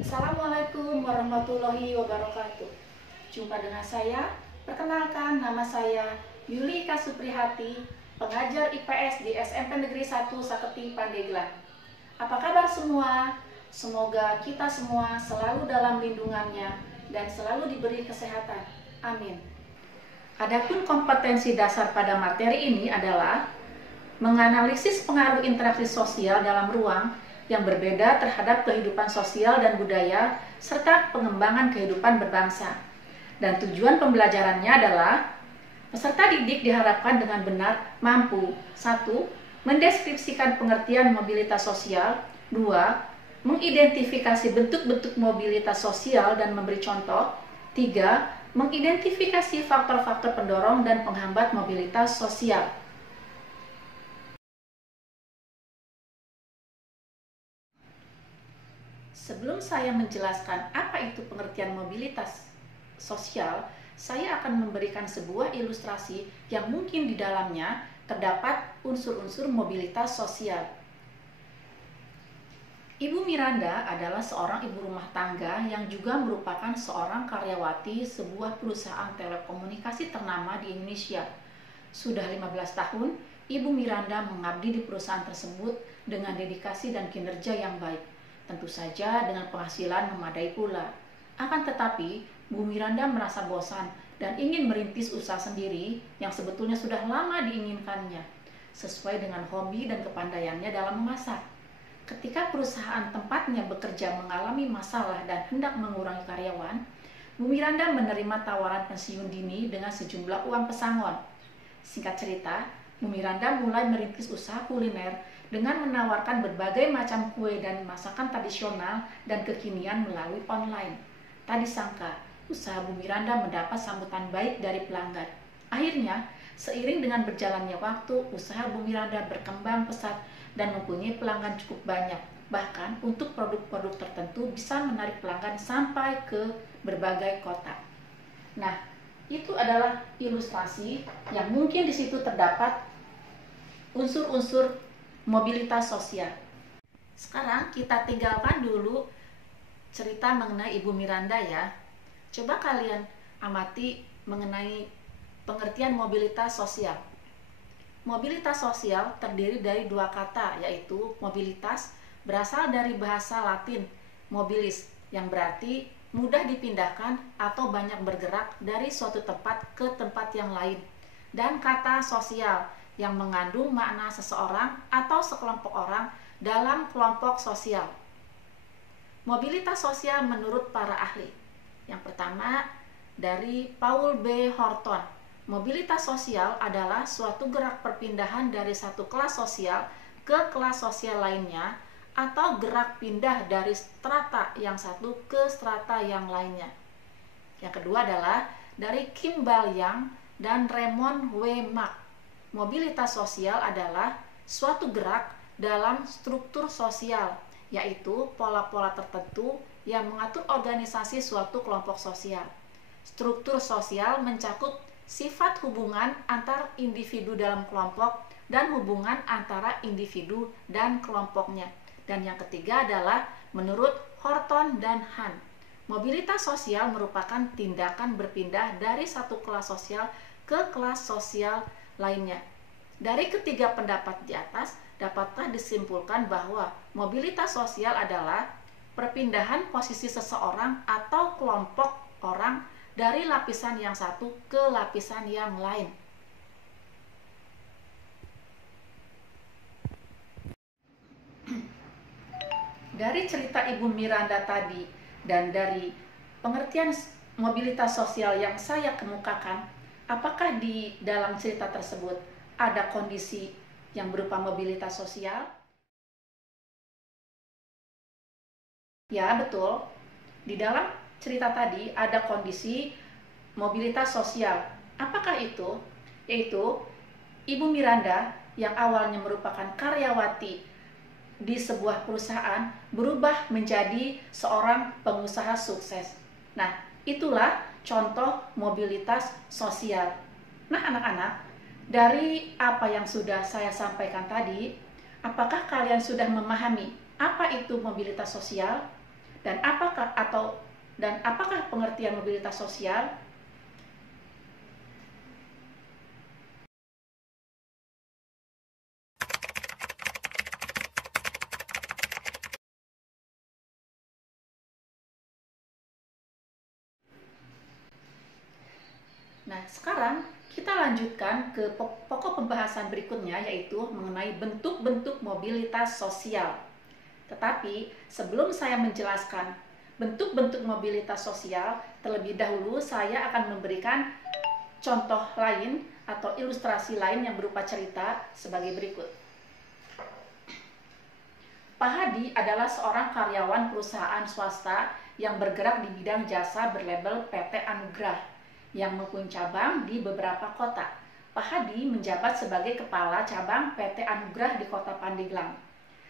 Assalamualaikum warahmatullahi wabarakatuh. Jumpa dengan saya. Perkenalkan, nama saya Yulika Suprihati, pengajar IPS di SMP Negeri 1 Saketi Pandeglang. Apa kabar semua? Semoga kita semua selalu dalam lindungannya dan selalu diberi kesehatan. Amin. Adapun kompetensi dasar pada materi ini adalah menganalisis pengaruh interaksi sosial dalam ruang yang berbeda terhadap kehidupan sosial dan budaya, serta pengembangan kehidupan berbangsa. Dan tujuan pembelajarannya adalah peserta didik diharapkan dengan benar mampu 1. Mendeskripsikan pengertian mobilitas sosial. 2. Mengidentifikasi bentuk-bentuk mobilitas sosial dan memberi contoh. 3. Mengidentifikasi faktor-faktor pendorong dan penghambat mobilitas sosial. Sebelum saya menjelaskan apa itu pengertian mobilitas sosial, saya akan memberikan sebuah ilustrasi yang mungkin di dalamnya terdapat unsur-unsur mobilitas sosial. Ibu Miranda adalah seorang ibu rumah tangga yang juga merupakan seorang karyawati sebuah perusahaan telekomunikasi ternama di Indonesia. Sudah 15 tahun, Ibu Miranda mengabdi di perusahaan tersebut dengan dedikasi dan kinerja yang baik. Tentu saja dengan penghasilan memadai pula. Akan tetapi, Bu Miranda merasa bosan dan ingin merintis usaha sendiri yang sebetulnya sudah lama diinginkannya, sesuai dengan hobi dan kepandaiannya dalam memasak. Ketika perusahaan tempatnya bekerja mengalami masalah dan hendak mengurangi karyawan, Bu Miranda menerima tawaran pensiun dini dengan sejumlah uang pesangon. Singkat cerita, Bu Miranda mulai merintis usaha kuliner dengan menawarkan berbagai macam kue dan masakan tradisional dan kekinian melalui online. Tak disangka, usaha Bu Miranda mendapat sambutan baik dari pelanggan. Akhirnya, seiring dengan berjalannya waktu, usaha Bu Miranda berkembang pesat dan mempunyai pelanggan cukup banyak. Bahkan untuk produk-produk tertentu bisa menarik pelanggan sampai ke berbagai kota. Nah, itu adalah ilustrasi yang mungkin di situ terdapat unsur-unsur mobilitas sosial. Sekarang kita tinggalkan dulu cerita mengenai Ibu Miranda ya. Coba kalian amati mengenai pengertian mobilitas sosial. Mobilitas sosial terdiri dari dua kata, yaitu mobilitas berasal dari bahasa Latin mobilis, yang berarti mudah dipindahkan atau banyak bergerak dari suatu tempat ke tempat yang lain. Dan kata sosial yang mengandung makna seseorang atau sekelompok orang dalam kelompok sosial. Mobilitas sosial menurut para ahli. Yang pertama, dari Paul B. Horton. Mobilitas sosial adalah suatu gerak perpindahan dari satu kelas sosial ke kelas sosial lainnya, atau gerak pindah dari strata yang satu ke strata yang lainnya. Yang kedua adalah dari Kimball Young dan Raymond W. Mack. Mobilitas sosial adalah suatu gerak dalam struktur sosial, yaitu pola-pola tertentu yang mengatur organisasi suatu kelompok sosial. Struktur sosial mencakup sifat hubungan antar individu dalam kelompok dan hubungan antara individu dan kelompoknya. Dan yang ketiga adalah menurut Horton dan Han, mobilitas sosial merupakan tindakan berpindah dari satu kelas sosial ke kelas sosial lainnya. Dari ketiga pendapat di atas, dapatlah disimpulkan bahwa mobilitas sosial adalah perpindahan posisi seseorang atau kelompok orang dari lapisan yang satu ke lapisan yang lain. Dari cerita Ibu Miranda tadi dan dari pengertian mobilitas sosial yang saya kemukakan, apakah di dalam cerita tersebut ada kondisi yang berupa mobilitas sosial? Ya, betul. Di dalam cerita tadi ada kondisi mobilitas sosial. Apakah itu? Yaitu Ibu Miranda yang awalnya merupakan karyawati di sebuah perusahaan berubah menjadi seorang pengusaha sukses. Nah, itulah contoh mobilitas sosial. Nah, anak-anak, dari apa yang sudah saya sampaikan tadi, apakah kalian sudah memahami apa itu mobilitas sosial? Dan apakah pengertian mobilitas sosial? Nah, sekarang kita lanjutkan ke pokok pembahasan berikutnya, yaitu mengenai bentuk-bentuk mobilitas sosial. Tetapi sebelum saya menjelaskan bentuk-bentuk mobilitas sosial, terlebih dahulu saya akan memberikan contoh lain atau ilustrasi lain yang berupa cerita sebagai berikut. Pak Hadi adalah seorang karyawan perusahaan swasta yang bergerak di bidang jasa berlabel PT Anugrah yang mempunyai cabang di beberapa kota. Pak Hadi menjabat sebagai kepala cabang PT Anugrah di kota Pandeglang.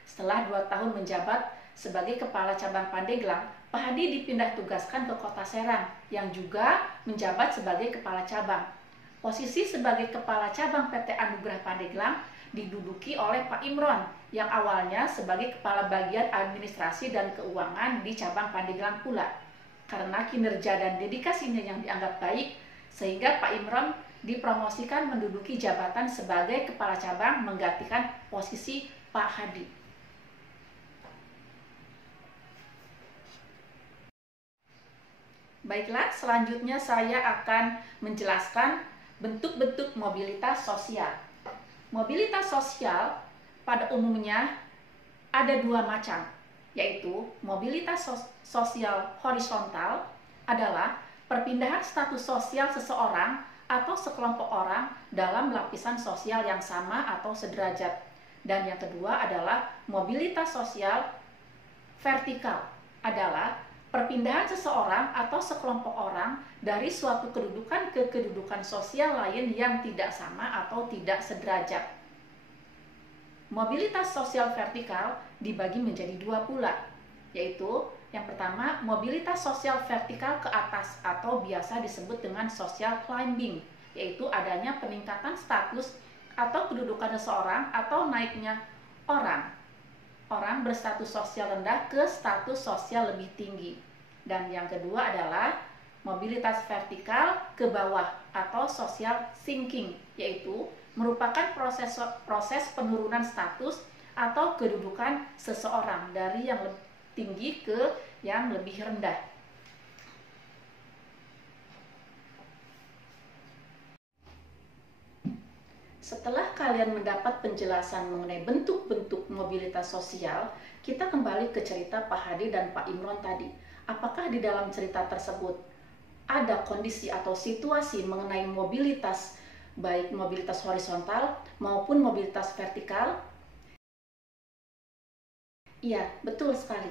Setelah 2 tahun menjabat sebagai kepala cabang Pandeglang, Pak Hadi dipindah tugaskan ke kota Serang yang juga menjabat sebagai kepala cabang. Posisi sebagai kepala cabang PT Anugrah Pandeglang diduduki oleh Pak Imron yang awalnya sebagai kepala bagian administrasi dan keuangan di cabang Pandeglang pula. Karena kinerja dan dedikasinya yang dianggap baik, sehingga Pak Imron dipromosikan menduduki jabatan sebagai kepala cabang menggantikan posisi Pak Hadi. Baiklah, selanjutnya saya akan menjelaskan bentuk-bentuk mobilitas sosial. Mobilitas sosial pada umumnya ada 2 macam, yaitu mobilitas sosial horizontal adalah perpindahan status sosial seseorang atau sekelompok orang dalam lapisan sosial yang sama atau sederajat. Dan yang kedua adalah mobilitas sosial vertikal adalah perpindahan seseorang atau sekelompok orang dari suatu kedudukan ke kedudukan sosial lain yang tidak sama atau tidak sederajat. Mobilitas sosial vertikal dibagi menjadi 2 pula, yaitu yang pertama mobilitas sosial vertikal ke atas atau biasa disebut dengan social climbing, yaitu adanya peningkatan status atau kedudukan seseorang atau naiknya orang berstatus sosial rendah ke status sosial lebih tinggi. Dan yang kedua adalah mobilitas vertikal ke bawah atau social sinking, yaitu merupakan proses penurunan status atau kedudukan seseorang dari yang lebih tinggi ke yang lebih rendah. Setelah kalian mendapat penjelasan mengenai bentuk-bentuk mobilitas sosial, kita kembali ke cerita Pak Hadi dan Pak Imron tadi. Apakah di dalam cerita tersebut ada kondisi atau situasi mengenai mobilitas, baik mobilitas horizontal maupun mobilitas vertikal? Iya, betul sekali.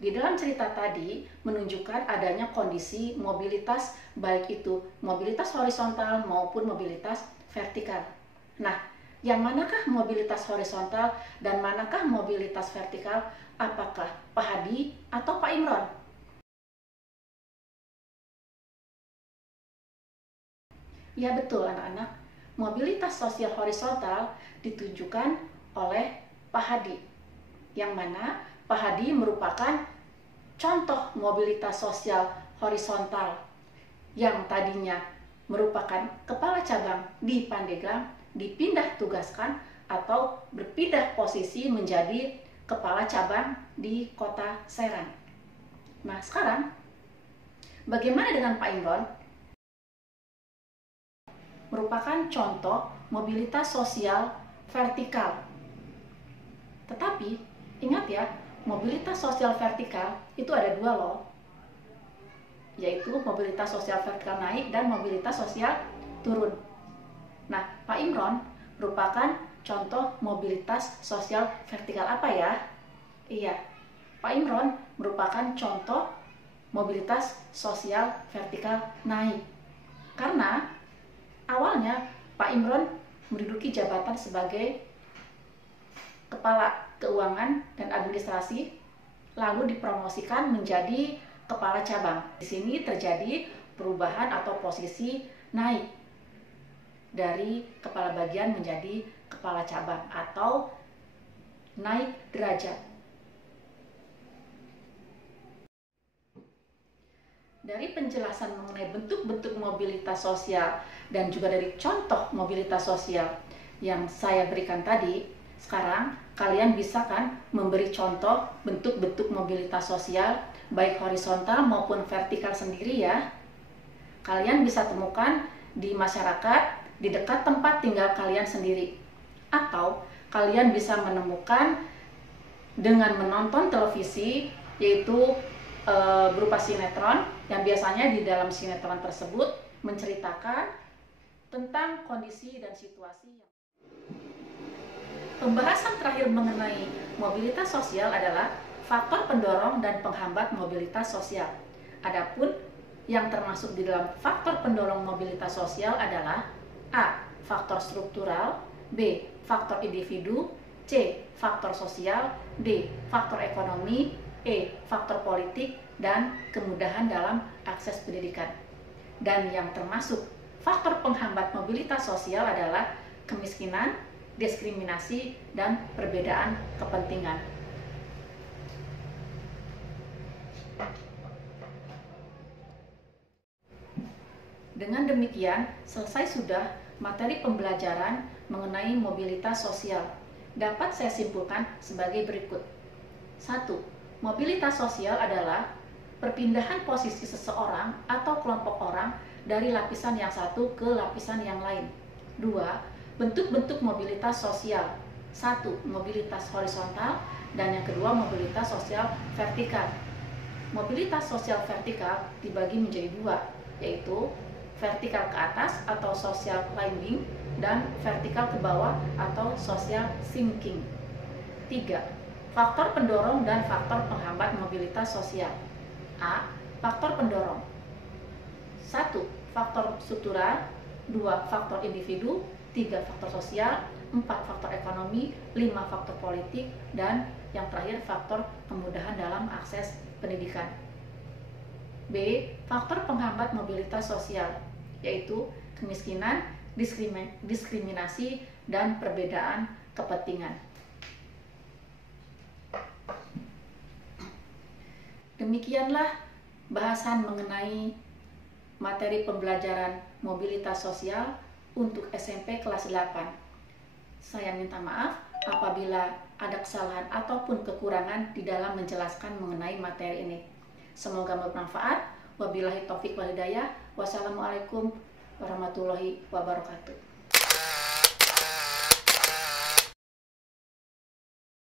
Di dalam cerita tadi menunjukkan adanya kondisi mobilitas, baik itu mobilitas horizontal maupun mobilitas vertikal. Nah, yang manakah mobilitas horizontal dan manakah mobilitas vertikal? Apakah Pak Hadi atau Pak Imron? Ya betul anak-anak, mobilitas sosial horizontal ditunjukkan oleh Pak Hadi, yang mana Pak Hadi merupakan contoh mobilitas sosial horizontal yang tadinya merupakan kepala cabang di Pandeglang, dipindah tugaskan atau berpindah posisi menjadi kepala cabang di kota Serang. Nah sekarang, bagaimana dengan Pak Imron? Merupakan contoh mobilitas sosial vertikal. Tetapi, ingat ya, mobilitas sosial vertikal itu ada 2 loh, yaitu mobilitas sosial vertikal naik dan mobilitas sosial turun. Nah, Pak Imron merupakan contoh mobilitas sosial vertikal apa ya? Iya, Pak Imron merupakan contoh mobilitas sosial vertikal naik. Karena awalnya Pak Imron menduduki jabatan sebagai kepala keuangan dan administrasi, lalu dipromosikan menjadi kepala cabang. Di sini terjadi perubahan atau posisi naik dari kepala bagian menjadi kepala cabang atau naik derajat. Dari penjelasan mengenai bentuk-bentuk mobilitas sosial dan juga dari contoh mobilitas sosial yang saya berikan tadi, sekarang kalian bisa kan memberi contoh bentuk-bentuk mobilitas sosial baik horizontal maupun vertikal sendiri ya. Kalian bisa temukan di masyarakat di dekat tempat tinggal kalian sendiri. Atau kalian bisa menemukan dengan menonton televisi, yaitu berupa sinetron yang biasanya di dalam sinetron tersebut menceritakan tentang kondisi dan situasi. Pembahasan terakhir mengenai mobilitas sosial adalah faktor pendorong dan penghambat mobilitas sosial. Adapun yang termasuk di dalam faktor pendorong mobilitas sosial adalah A. Faktor struktural, B. Faktor individu, C. Faktor sosial, D. Faktor ekonomi, E. Faktor politik, dan kemudahan dalam akses pendidikan. Dan yang termasuk faktor penghambat mobilitas sosial adalah kemiskinan, diskriminasi, dan perbedaan kepentingan. Dengan demikian, selesai sudah materi pembelajaran mengenai mobilitas sosial. Dapat saya simpulkan sebagai berikut. 1. Mobilitas sosial adalah perpindahan posisi seseorang atau kelompok orang dari lapisan yang satu ke lapisan yang lain. 2. Bentuk-bentuk mobilitas sosial. 1. Mobilitas horizontal, dan yang kedua mobilitas sosial vertikal. Mobilitas sosial vertikal dibagi menjadi dua, yaitu vertikal ke atas atau social climbing dan vertikal ke bawah atau social sinking. 3. Faktor pendorong dan faktor penghambat mobilitas sosial. A. Faktor pendorong. 1. Faktor struktural, 2. Faktor individu, 3. Faktor sosial, 4. Faktor ekonomi, 5. Faktor politik, dan yang terakhir faktor kemudahan dalam akses pendidikan. B. Faktor penghambat mobilitas sosial, yaitu kemiskinan, diskriminasi, dan perbedaan kepentingan. Demikianlah bahasan mengenai materi pembelajaran mobilitas sosial untuk SMP kelas 8. Saya minta maaf apabila ada kesalahan ataupun kekurangan di dalam menjelaskan mengenai materi ini. Semoga bermanfaat. Wabillahi taufik wal hidayah. Wassalamualaikum warahmatullahi wabarakatuh.